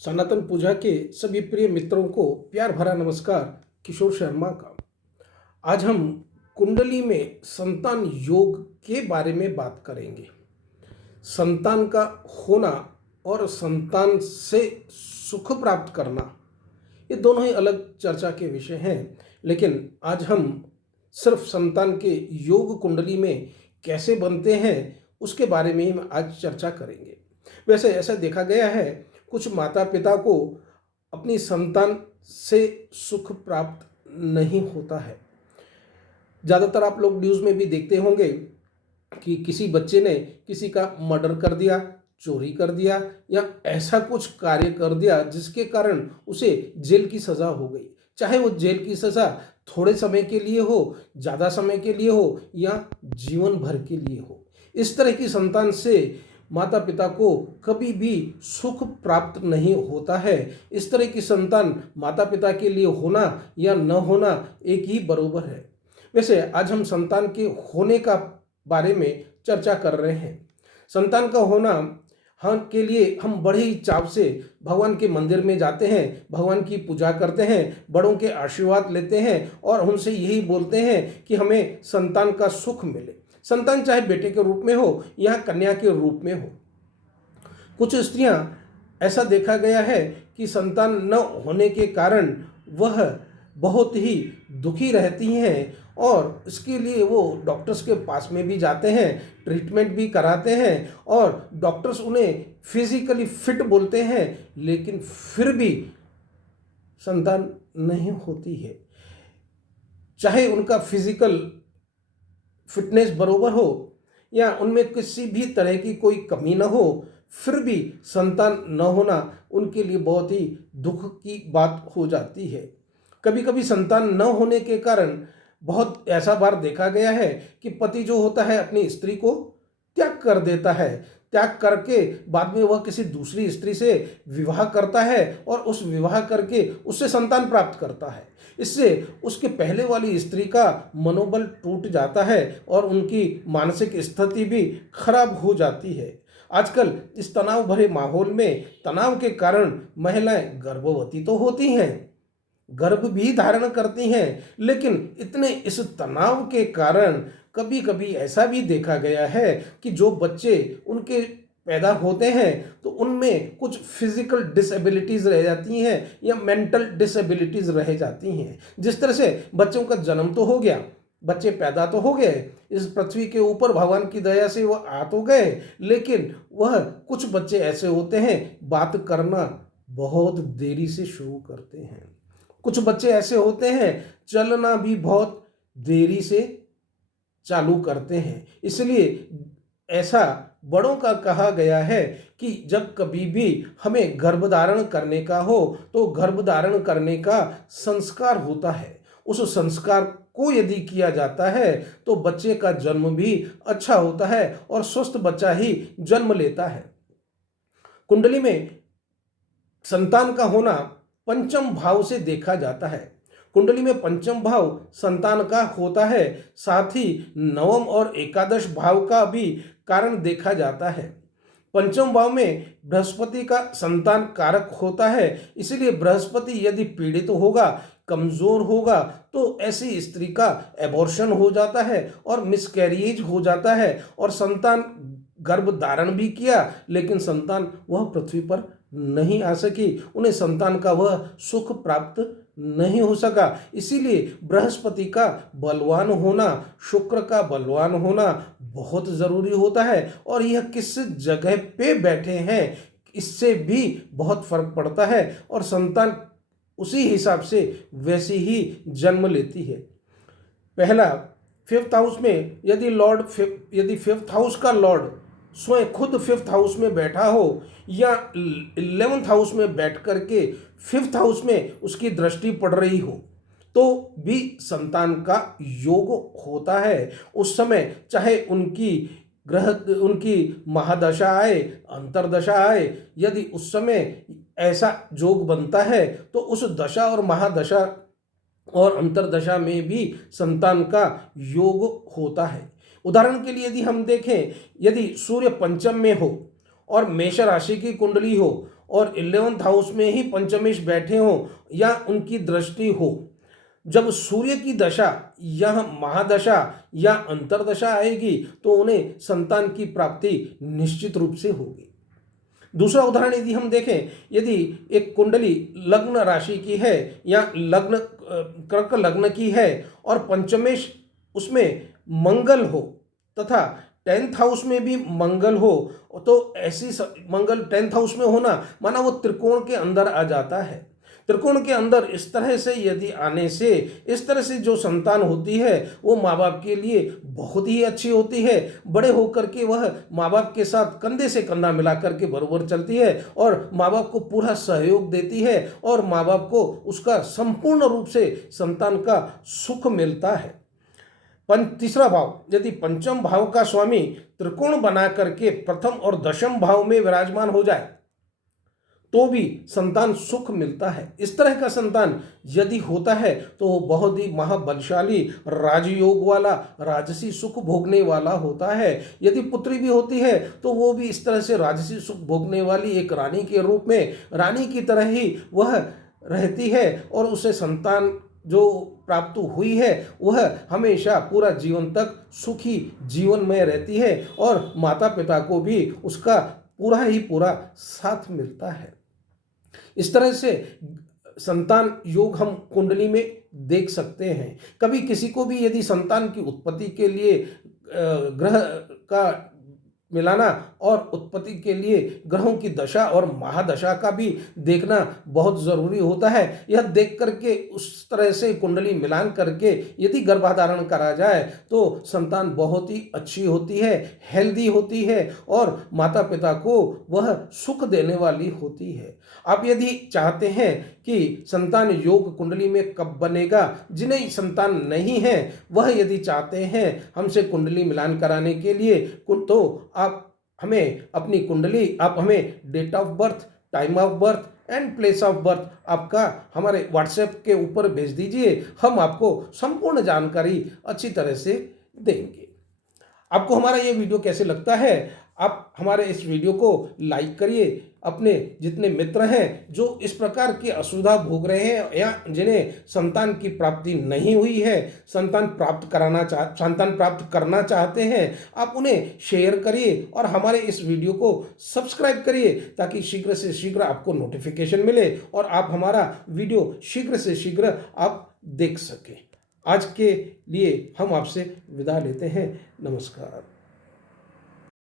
सनातन पूजा के सभी प्रिय मित्रों को प्यार भरा नमस्कार। किशोर शर्मा का आज हम कुंडली में संतान योग के बारे में बात करेंगे। संतान का होना और संतान से सुख प्राप्त करना, ये दोनों ही अलग चर्चा के विषय हैं, लेकिन आज हम सिर्फ संतान के योग कुंडली में कैसे बनते हैं उसके बारे में ही हम आज चर्चा करेंगे। वैसे ऐसा देखा गया है, कुछ माता पिता को अपनी संतान से सुख प्राप्त नहीं होता है। ज़्यादातर आप लोग न्यूज़ में भी देखते होंगे कि किसी बच्चे ने किसी का मर्डर कर दिया, चोरी कर दिया या ऐसा कुछ कार्य कर दिया जिसके कारण उसे जेल की सज़ा हो गई। चाहे वो जेल की सज़ा थोड़े समय के लिए हो, ज़्यादा समय के लिए हो या जीवन भर के लिए हो। इस तरह की संतान से माता पिता को कभी भी सुख प्राप्त नहीं होता है। इस तरह की संतान माता पिता के लिए होना या न होना एक ही बराबर है। वैसे आज हम संतान के होने का बारे में चर्चा कर रहे हैं। संतान का होना हम के लिए हम बड़े ही चाव से भगवान के मंदिर में जाते हैं, भगवान की पूजा करते हैं, बड़ों के आशीर्वाद लेते हैं और उनसे यही बोलते हैं कि हमें संतान का सुख मिले। संतान चाहे बेटे के रूप में हो या कन्या के रूप में हो। कुछ स्त्रियां, ऐसा देखा गया है कि संतान न होने के कारण वह बहुत ही दुखी रहती हैं और इसके लिए वो डॉक्टर्स के पास में भी जाते हैं, ट्रीटमेंट भी कराते हैं और डॉक्टर्स उन्हें फिजिकली फिट बोलते हैं, लेकिन फिर भी संतान नहीं होती है। चाहे उनका फिजिकल फिटनेस बरोबर हो या उनमें किसी भी तरह की कोई कमी ना हो, फिर भी संतान न होना उनके लिए बहुत ही दुख की बात हो जाती है। कभी कभी संतान न होने के कारण बहुत ऐसा बार देखा गया है कि पति जो होता है अपनी स्त्री को त्याग कर देता है। त्याग करके बाद में वह किसी दूसरी स्त्री से विवाह करता है और उस विवाह करके उससे संतान प्राप्त करता है। इससे उसके पहले वाली स्त्री का मनोबल टूट जाता है और उनकी मानसिक स्थिति भी खराब हो जाती है। आजकल इस तनाव भरे माहौल में तनाव के कारण महिलाएं गर्भवती तो होती हैं, गर्भ भी धारण करती हैं, लेकिन इतने इस तनाव के कारण कभी कभी ऐसा भी देखा गया है कि जो बच्चे उनके पैदा होते हैं तो उनमें कुछ फिजिकल डिसेबिलिटीज़ रह जाती हैं या मेंटल डिसेबिलिटीज़ रह जाती हैं। जिस तरह से बच्चों का जन्म तो हो गया, बच्चे पैदा तो हो गए, इस पृथ्वी के ऊपर भगवान की दया से वह आ तो गए, लेकिन वह कुछ बच्चे ऐसे होते हैं बात करना बहुत देरी से शुरू करते हैं। कुछ बच्चे ऐसे होते हैं चलना भी बहुत देरी से चालू करते हैं। इसलिए ऐसा बड़ों का कहा गया है कि जब कभी भी हमें गर्भधारण करने का हो तो गर्भधारण करने का संस्कार होता है, उस संस्कार को यदि किया जाता है तो बच्चे का जन्म भी अच्छा होता है और स्वस्थ बच्चा ही जन्म लेता है। कुंडली में संतान का होना पंचम भाव से देखा जाता है। कुंडली में पंचम भाव संतान का होता है, साथ ही नवम और एकादश भाव का भी कारण देखा जाता है। पंचम भाव में बृहस्पति का संतान कारक होता है, इसलिए बृहस्पति यदि पीड़ित होगा, कमजोर होगा तो ऐसी स्त्री का एबॉर्शन हो जाता है और मिसकैरिज हो जाता है और संतान गर्भ धारण भी किया लेकिन संतान वह पृथ्वी पर नहीं आ सकी, उन्हें संतान का वह सुख प्राप्त नहीं हो सका। इसीलिए बृहस्पति का बलवान होना, शुक्र का बलवान होना बहुत ज़रूरी होता है और यह किस जगह पे बैठे हैं इससे भी बहुत फर्क पड़ता है और संतान उसी हिसाब से वैसी ही जन्म लेती है। पहला, फिफ्थ हाउस में यदि फिफ्थ हाउस का लॉर्ड स्वयं खुद फिफ्थ हाउस में बैठा हो या 11th हाउस में बैठ करके फिफ्थ हाउस में उसकी दृष्टि पड़ रही हो तो भी संतान का योग होता है। उस समय चाहे उनकी महादशा आए, अंतरदशा आए, यदि उस समय ऐसा योग बनता है तो उस दशा और महादशा और अंतरदशा में भी संतान का योग होता है। उदाहरण के लिए यदि हम देखें, यदि सूर्य पंचम में हो और मेष राशि की कुंडली हो और 11th हाउस में ही पंचमेश बैठे हो या उनकी दृष्टि हो, जब सूर्य की दशा या महादशा या अंतरदशा आएगी तो उन्हें संतान की प्राप्ति निश्चित रूप से होगी। दूसरा उदाहरण यदि हम देखें, यदि एक कुंडली लग्न राशि की है या लग्न कर्क लग्न की है और पंचमेश उसमें मंगल हो तथा 10th हाउस में भी मंगल हो, तो ऐसी मंगल 10th हाउस में होना माना वो त्रिकोण के अंदर आ जाता है। त्रिकोण के अंदर इस तरह से यदि आने से इस तरह से जो संतान होती है वो माँ बाप के लिए बहुत ही अच्छी होती है। बड़े होकर के वह माँ बाप के साथ कंधे से कंधा मिला करके बरोबर चलती है और माँ बाप को पूरा सहयोग देती है और माँ बाप को उसका संपूर्ण रूप से संतान का सुख मिलता है। तीसरा भाव, यदि पंचम भाव का स्वामी त्रिकोण बना करके प्रथम और दशम भाव में विराजमान हो जाए तो भी संतान सुख मिलता है। इस तरह का संतान यदि होता है तो वो बहुत ही महाबलशाली राजयोग वाला राजसी सुख भोगने वाला होता है। यदि पुत्री भी होती है तो वो भी इस तरह से राजसी सुख भोगने वाली एक रानी के रूप में रानी की तरह ही वह रहती है और उसे संतान जो प्राप्त हुई है वह हमेशा पूरा जीवन तक सुखी जीवन में रहती है और माता पिता को भी उसका पूरा ही पूरा साथ मिलता है। इस तरह से संतान योग हम कुंडली में देख सकते हैं। कभी किसी को भी यदि संतान की उत्पत्ति के लिए ग्रह का मिलाना और उत्पत्ति के लिए ग्रहों की दशा और महादशा का भी देखना बहुत ज़रूरी होता है। यह देख करके उस तरह से कुंडली मिलान करके यदि गर्भाधारण करा जाए तो संतान बहुत ही अच्छी होती है, हेल्दी होती है और माता पिता को वह सुख देने वाली होती है। आप यदि चाहते हैं कि संतान योग कुंडली में कब बनेगा, जिन्हें संतान नहीं है वह यदि चाहते हैं हमसे कुंडली मिलान कराने के लिए, तो आप हमें अपनी कुंडली, आप हमें date of birth, time of birth and place of birth आपका हमारे व्हाट्सएप के ऊपर भेज दीजिए। हम आपको संपूर्ण जानकारी अच्छी तरह से देंगे। आपको हमारा ये वीडियो कैसे लगता है? आप हमारे इस वीडियो को लाइक करिए। अपने जितने मित्र हैं जो इस प्रकार की असुविधा भोग रहे हैं या जिन्हें संतान की प्राप्ति नहीं हुई है, संतान प्राप्त करना चाहते हैं, आप उन्हें शेयर करिए और हमारे इस वीडियो को सब्सक्राइब करिए ताकि शीघ्र से शीघ्र आपको नोटिफिकेशन मिले और आप हमारा वीडियो शीघ्र से शीघ्र आप देख सकें। आज के लिए हम आपसे विदा लेते हैं। नमस्कार।